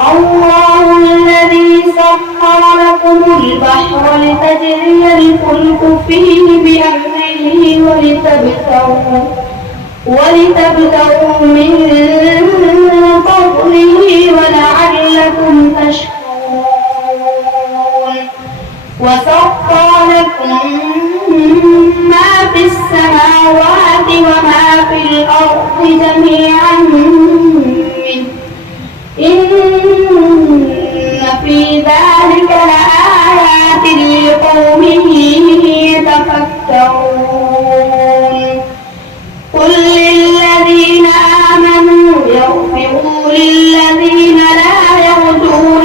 الله الذي سخر لكم البحر لتجري الفلك فيه بأمره ولتبتغوا من فضله ولعلكم تشكرون وسخر لكم ما في السماوات وما في الأرض جميعا منه إن في ذلك لآيات لقوم يتفكرون قل للذين آمنوا يغفروا للذين لا يرجون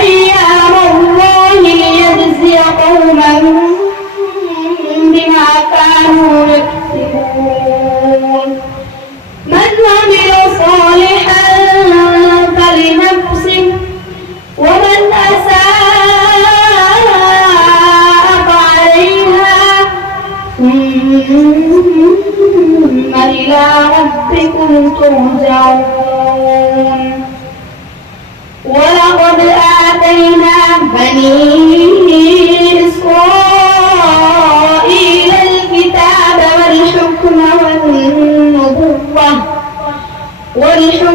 أيام الله ليجزي قوما بما كانوا يكسبون من عمل صالحا فلنفسه ومن أساء فعليها ثم إلى ربكم ترجعون ولقد آتينا بني